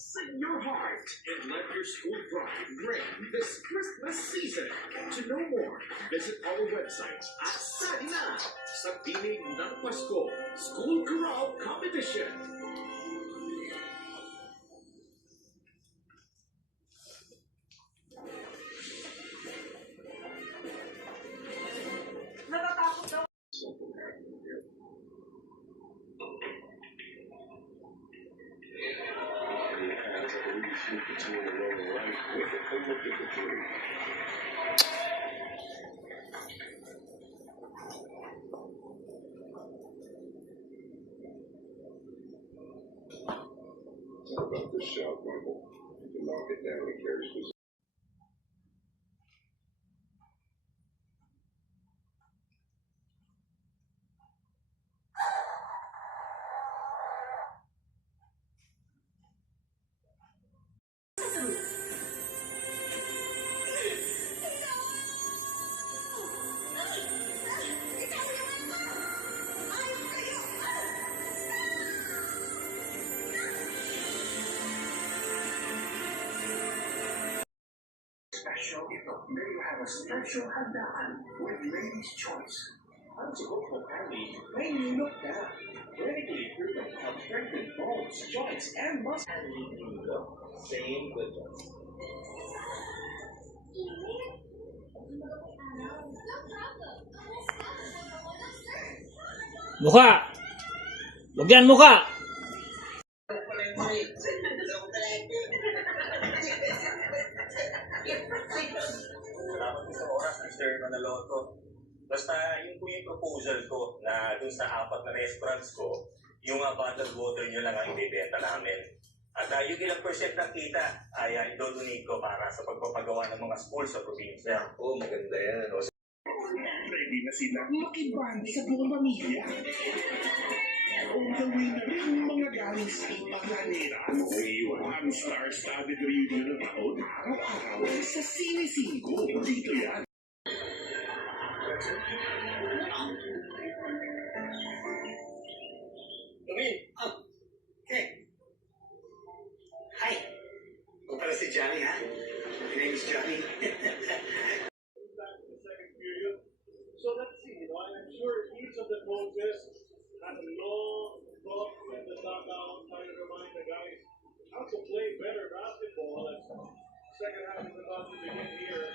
Sing your heart and let your school pride ring this Christmas season. To know more, visit our website at Sana sa Piling ng Pasko School Chorale Competition. Natatakot daw. About this shot rumble, you can knock it down and carry position. Special ito, may you have a special handaan with Lady's Choice. Ang sagot mo, Andy, may nilot ka. Clinically proven to help strengthen bones, joints, and muscles. Andy Nilot, same with us. Mukha! Huwag yan, mukha! Salamat po sa oras, Mr. Manaloto. Basta yun po yung proposal ko na dun sa 4 na restaurants ko, yung bottled water nyo lang ang ibebenta namin. At yung ilang percent ng kita ay idodonate ko para sa pagpapagawa ng mga school sa probinsya. Oh, maganda yan. Ready na sila makibandi sa buong pamilya. On the way na rin ang mga galing sa ibang planeta. Iwan ang star-studded reunion ng taon araw-araw sa Cine 5. Dito yan. Okay. Hi. Ako pala si Johnny, ha? My name is Johnny. So let's see, I'm sure each of the coaches had a long talk in the dugout, trying to remind the guys how to play better basketball. As second half is about to begin here.